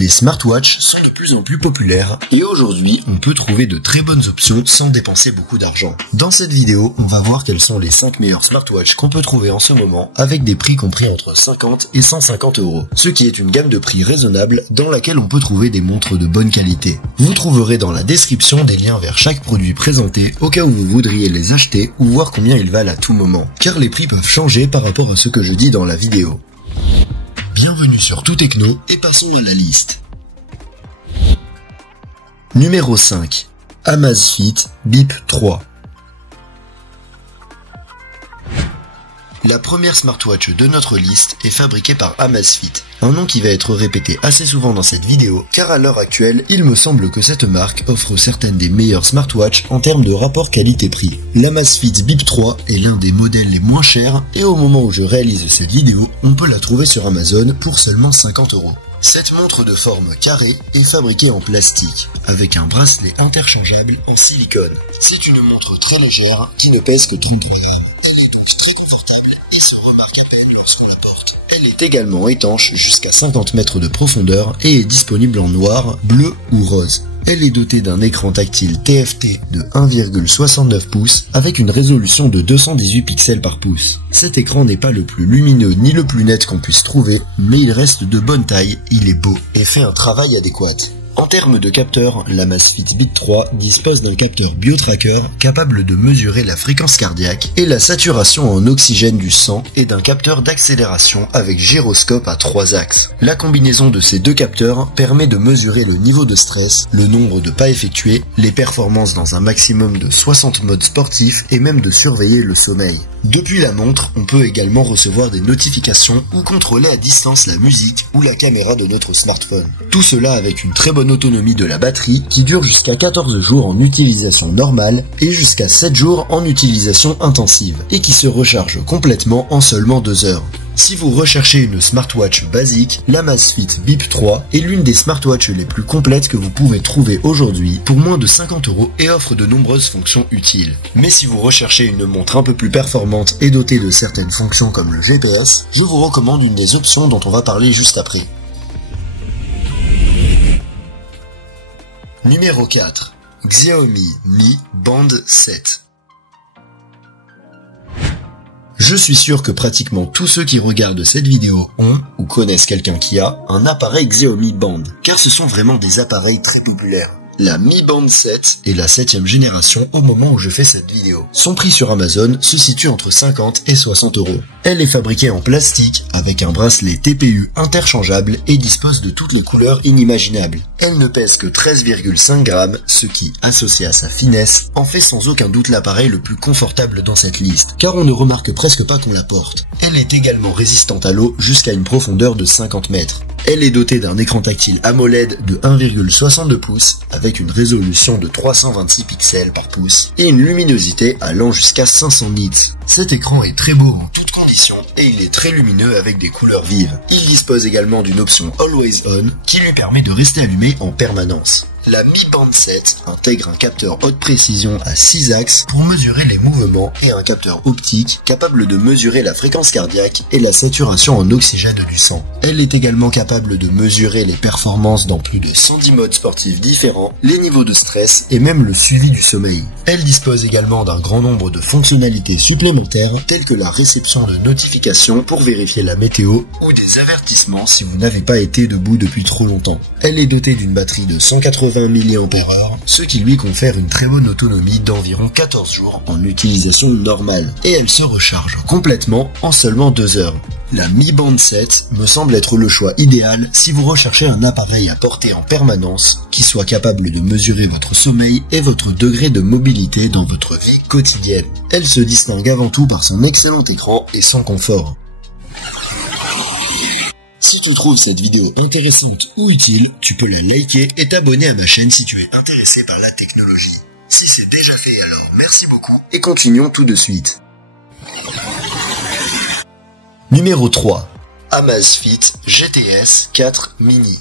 Les smartwatches sont de plus en plus populaires et aujourd'hui, on peut trouver de très bonnes options sans dépenser beaucoup d'argent. Dans cette vidéo, on va voir quels sont les 5 meilleurs smartwatches qu'on peut trouver en ce moment avec des prix compris entre 50 et 150 €, ce qui est une gamme de prix raisonnable dans laquelle on peut trouver des montres de bonne qualité. Vous trouverez dans la description des liens vers chaque produit présenté au cas où vous voudriez les acheter ou voir combien ils valent à tout moment, car les prix peuvent changer par rapport à ce que je dis dans la vidéo. Bienvenue sur Tout Techno et passons à la liste. Numéro 5. Amazfit Bip 3. La première smartwatch de notre liste est fabriquée par Amazfit, un nom qui va être répété assez souvent dans cette vidéo, car à l'heure actuelle, il me semble que cette marque offre certaines des meilleures smartwatches en termes de rapport qualité-prix. L'Amazfit Bip 3 est l'un des modèles les moins chers, et au moment où je réalise cette vidéo, on peut la trouver sur Amazon pour seulement 50 €. Cette montre de forme carrée est fabriquée en plastique, avec un bracelet interchangeable en silicone. C'est une montre très légère qui ne pèse que 30 grammes. Elle est également étanche jusqu'à 50 mètres de profondeur et est disponible en noir, bleu ou rose. Elle est dotée d'un écran tactile TFT de 1,69 pouces avec une résolution de 218 pixels par pouce. Cet écran n'est pas le plus lumineux ni le plus net qu'on puisse trouver, mais il reste de bonne taille, il est beau et fait un travail adéquat. En termes de capteurs, l'Amazfit Bip 3 dispose d'un capteur BioTracker capable de mesurer la fréquence cardiaque et la saturation en oxygène du sang et d'un capteur d'accélération avec gyroscope à 3 axes. La combinaison de ces deux capteurs permet de mesurer le niveau de stress, le nombre de pas effectués, les performances dans un maximum de 60 modes sportifs et même de surveiller le sommeil. Depuis la montre, on peut également recevoir des notifications ou contrôler à distance la musique ou la caméra de notre smartphone. Tout cela avec une très bonne autonomie de la batterie qui dure jusqu'à 14 jours en utilisation normale et jusqu'à 7 jours en utilisation intensive et qui se recharge complètement en seulement 2 heures. Si vous recherchez une smartwatch basique, l'Amazfit Bip 3 est l'une des smartwatches les plus complètes que vous pouvez trouver aujourd'hui pour moins de 50 € et offre de nombreuses fonctions utiles. Mais si vous recherchez une montre un peu plus performante et dotée de certaines fonctions comme le GPS, je vous recommande une des options dont on va parler juste après. Numéro 4. Xiaomi Mi Band 7. Je suis sûr que pratiquement tous ceux qui regardent cette vidéo ont, ou connaissent quelqu'un qui a, un appareil Xiaomi Band, car ce sont vraiment des appareils très populaires. La Mi Band 7 est la 7e génération au moment où je fais cette vidéo. Son prix sur Amazon se situe entre 50 et 60 €. Elle est fabriquée en plastique avec un bracelet TPU interchangeable et dispose de toutes les couleurs inimaginables. Elle ne pèse que 13,5 grammes, ce qui, associé à sa finesse, en fait sans aucun doute l'appareil le plus confortable dans cette liste, car on ne remarque presque pas qu'on la porte. Elle est également résistante à l'eau jusqu'à une profondeur de 50 mètres. Elle est dotée d'un écran tactile AMOLED de 1,62 pouces avec une résolution de 326 pixels par pouce et une luminosité allant jusqu'à 500 nits. Cet écran est très beau en toutes conditions et il est très lumineux avec des couleurs vives. Il dispose également d'une option Always On qui lui permet de rester allumé en permanence. La Mi Band 7 intègre un capteur haute précision à 6 axes pour mesurer les mouvements et un capteur optique capable de mesurer la fréquence cardiaque et la saturation en oxygène du sang. Elle est également capable de mesurer les performances dans plus de 110 modes sportifs différents, les niveaux de stress et même le suivi du sommeil. Elle dispose également d'un grand nombre de fonctionnalités supplémentaires telles que la réception de notifications pour vérifier la météo ou des avertissements si vous n'avez pas été debout depuis trop longtemps. Elle est dotée d'une batterie de 180 mAh, ce qui lui confère une très bonne autonomie d'environ 14 jours en utilisation normale. Et elle se recharge complètement en seulement 2 heures. La Mi Band 7 me semble être le choix idéal si vous recherchez un appareil à porter en permanence qui soit capable de mesurer votre sommeil et votre degré de mobilité dans votre vie quotidienne. Elle se distingue avant tout par son excellent écran et son confort. Si tu trouves cette vidéo intéressante ou utile, tu peux la liker et t'abonner à ma chaîne si tu es intéressé par la technologie. Si c'est déjà fait, alors merci beaucoup et continuons tout de suite. Numéro 3. Amazfit GTS 4 Mini.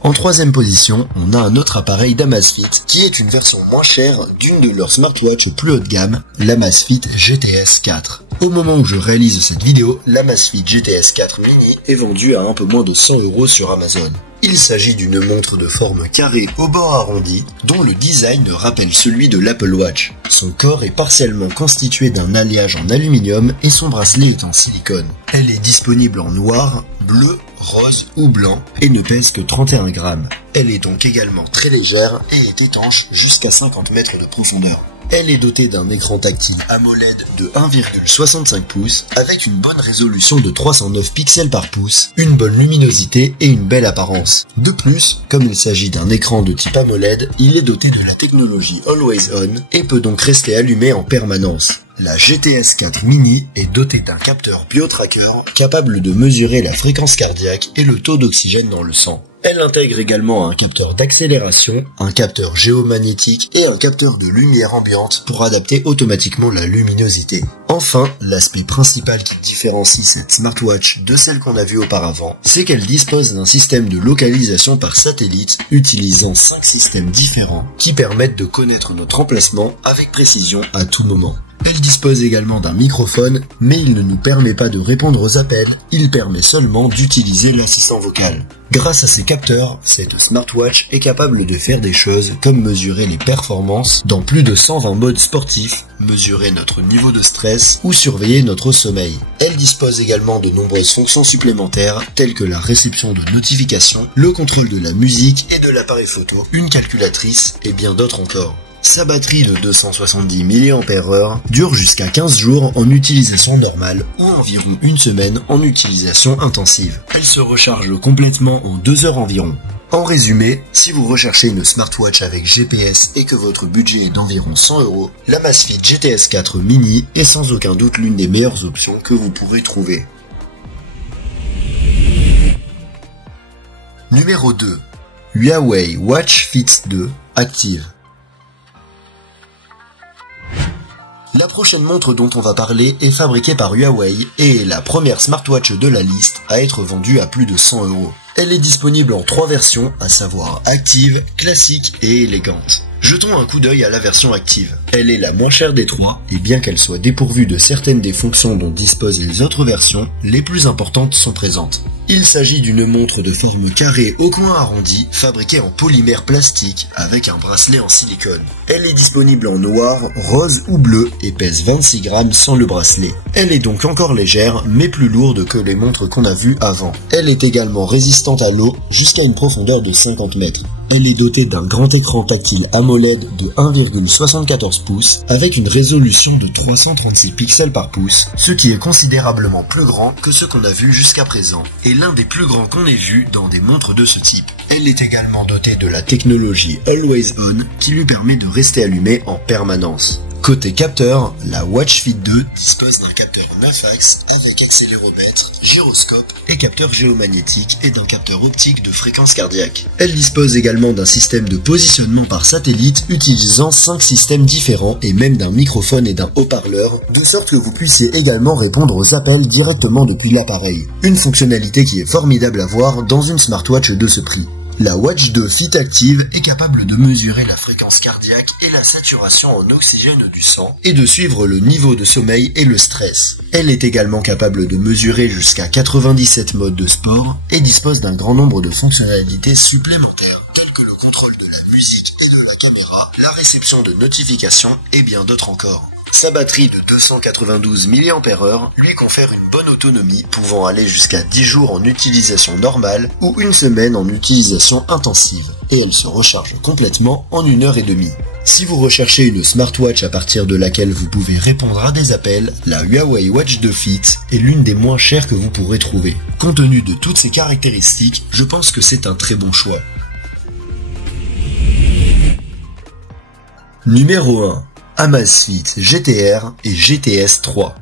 En troisième position, on a un autre appareil d'Amazfit qui est une version moins chère d'une de leurs smartwatches plus haut de gamme, l'Amazfit GTS 4. Au moment où je réalise cette vidéo, l'Amazfit GTS 4 Mini est vendue à un peu moins de 100 € sur Amazon. Il s'agit d'une montre de forme carrée au bord arrondi, dont le design rappelle celui de l'Apple Watch. Son corps est partiellement constitué d'un alliage en aluminium et son bracelet est en silicone. Elle est disponible en noir, bleu, rose ou blanc et ne pèse que 31 grammes. Elle est donc également très légère et est étanche jusqu'à 50 mètres de profondeur. Elle est dotée d'un écran tactile AMOLED de 1,65 pouces avec une bonne résolution de 309 pixels par pouce, une bonne luminosité et une belle apparence. De plus, comme il s'agit d'un écran de type AMOLED, il est doté de la technologie Always On et peut donc rester allumé en permanence. La GTS 4 Mini est dotée d'un capteur BioTracker capable de mesurer la fréquence cardiaque et le taux d'oxygène dans le sang. Elle intègre également un capteur d'accélération, un capteur géomagnétique et un capteur de lumière ambiante pour adapter automatiquement la luminosité. Enfin, l'aspect principal qui différencie cette smartwatch de celle qu'on a vue auparavant, c'est qu'elle dispose d'un système de localisation par satellite utilisant 5 systèmes différents qui permettent de connaître notre emplacement avec précision à tout moment. Elle dispose également d'un microphone, mais il ne nous permet pas de répondre aux appels, il permet seulement d'utiliser l'assistant vocal. Grâce à ces capteurs, cette smartwatch est capable de faire des choses comme mesurer les performances dans plus de 120 modes sportifs, mesurer notre niveau de stress ou surveiller notre sommeil. Elle dispose également de nombreuses fonctions supplémentaires telles que la réception de notifications, le contrôle de la musique et de l'appareil photo, une calculatrice et bien d'autres encore. Sa batterie de 270 mAh dure jusqu'à 15 jours en utilisation normale ou environ une semaine en utilisation intensive. Elle se recharge complètement en 2 heures environ. En résumé, si vous recherchez une smartwatch avec GPS et que votre budget est d'environ 100 €, l'Amazfit GTS 4 Mini est sans aucun doute l'une des meilleures options que vous pourrez trouver. Numéro 2. Huawei Watch Fit 2 Active. La prochaine montre dont on va parler est fabriquée par Huawei et est la première smartwatch de la liste à être vendue à plus de 100 €. Elle est disponible en 3 versions, à savoir active, classique et élégante. Jetons un coup d'œil à la version active. Elle est la moins chère des 3, et bien qu'elle soit dépourvue de certaines des fonctions dont disposent les autres versions, les plus importantes sont présentes. Il s'agit d'une montre de forme carrée au coin arrondi, fabriquée en polymère plastique, avec un bracelet en silicone. Elle est disponible en noir, rose ou bleu, et pèse 26 grammes sans le bracelet. Elle est donc encore légère, mais plus lourde que les montres qu'on a vues avant. Elle est également résistante à l'eau, jusqu'à une profondeur de 50 mètres. Elle est dotée d'un grand écran tactile AMOLED de 1,74 pouces avec une résolution de 336 pixels par pouce, ce qui est considérablement plus grand que ce qu'on a vu jusqu'à présent, et l'un des plus grands qu'on ait vu dans des montres de ce type. Elle est également dotée de la technologie Always On qui lui permet de rester allumée en permanence. Côté capteur, la Watch Fit 2 dispose d'un capteur 9 axes avec accéléromètre, gyroscope et capteur géomagnétique et d'un capteur optique de fréquence cardiaque. Elle dispose également d'un système de positionnement par satellite utilisant 5 systèmes différents et même d'un microphone et d'un haut-parleur, de sorte que vous puissiez également répondre aux appels directement depuis l'appareil. Une fonctionnalité qui est formidable à voir dans une smartwatch de ce prix. La Watch 2 Fit Active est capable de mesurer la fréquence cardiaque et la saturation en oxygène du sang et de suivre le niveau de sommeil et le stress. Elle est également capable de mesurer jusqu'à 97 modes de sport et dispose d'un grand nombre de fonctionnalités supplémentaires telles que le contrôle de la musique et de la caméra, la réception de notifications et bien d'autres encore. Sa batterie de 292 mAh lui confère une bonne autonomie, pouvant aller jusqu'à 10 jours en utilisation normale ou une semaine en utilisation intensive, et elle se recharge complètement en 1 heure et demie. Si vous recherchez une smartwatch à partir de laquelle vous pouvez répondre à des appels, la Huawei Watch 2 Fit est l'une des moins chères que vous pourrez trouver. Compte tenu de toutes ces caractéristiques, je pense que c'est un très bon choix. Numéro 1. Amazfit GTR et GTS 3.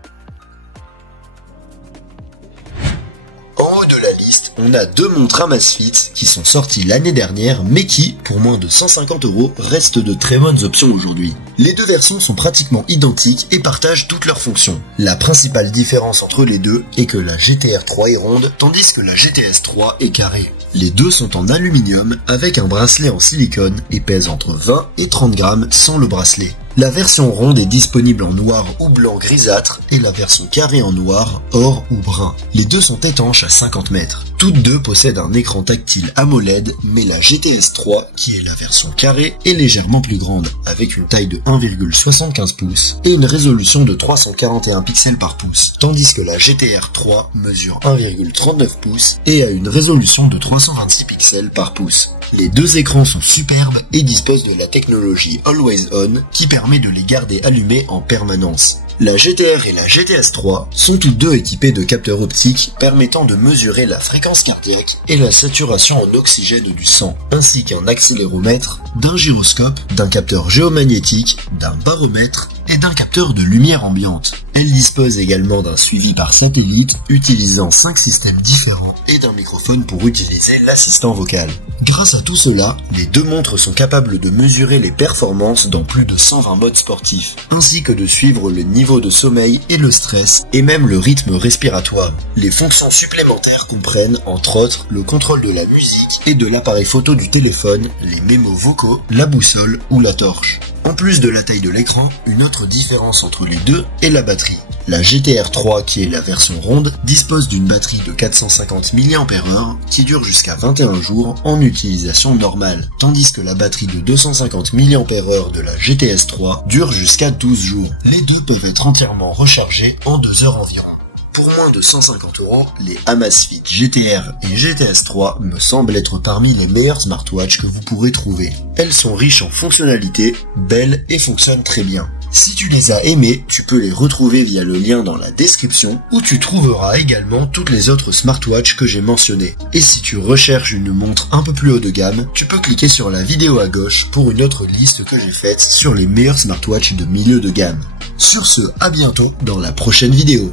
En haut de la liste, on a 2 montres Amazfit qui sont sorties l'année dernière mais qui, pour moins de 150 €, restent de très bonnes options aujourd'hui. Les 2 versions sont pratiquement identiques et partagent toutes leurs fonctions. La principale différence entre les deux est que la GTR 3 est ronde tandis que la GTS 3 est carrée. Les deux sont en aluminium avec un bracelet en silicone et pèsent entre 20 et 30 grammes sans le bracelet. La version ronde est disponible en noir ou blanc grisâtre et la version carrée en noir, or ou brun. Les deux sont étanches à 50 mètres. Toutes deux possèdent un écran tactile AMOLED, mais la GTS 3, qui est la version carrée, est légèrement plus grande, avec une taille de 1,75 pouces et une résolution de 341 pixels par pouce, tandis que la GTR 3 mesure 1,39 pouces et a une résolution de 326 pixels par pouce. Les deux écrans sont superbes et disposent de la technologie Always On qui permet de les garder allumés en permanence. La GTR et la GTS 3 sont toutes deux équipées de capteurs optiques permettant de mesurer la fréquence cardiaque et la saturation en oxygène du sang, ainsi qu'un accéléromètre, d'un gyroscope, d'un capteur géomagnétique, d'un baromètre et d'un capteur de lumière ambiante. Elle dispose également d'un suivi par satellite utilisant 5 systèmes différents et d'un microphone pour utiliser l'assistant vocal. Grâce à tout cela, les deux montres sont capables de mesurer les performances dans plus de 120 modes sportifs, ainsi que de suivre le niveau de sommeil et le stress, et même le rythme respiratoire. Les fonctions supplémentaires comprennent, entre autres, le contrôle de la musique et de l'appareil photo du téléphone, les mémos vocaux, la boussole ou la torche. En plus de la taille de l'écran, une autre différence entre les deux est la batterie. La GTR 3, qui est la version ronde, dispose d'une batterie de 450 mAh qui dure jusqu'à 21 jours en utilisation normale, tandis que la batterie de 250 mAh de la GTS 3 dure jusqu'à 12 jours. Les deux peuvent être entièrement rechargés en 2 heures environ. Pour moins de 150 €, les Amazfit GTR et GTS 3 me semblent être parmi les meilleurs smartwatches que vous pourrez trouver. Elles sont riches en fonctionnalités, belles et fonctionnent très bien. Si tu les as aimées, tu peux les retrouver via le lien dans la description où tu trouveras également toutes les autres smartwatches que j'ai mentionnées. Et si tu recherches une montre un peu plus haut de gamme, tu peux cliquer sur la vidéo à gauche pour une autre liste que j'ai faite sur les meilleurs smartwatches de milieu de gamme. Sur ce, à bientôt dans la prochaine vidéo.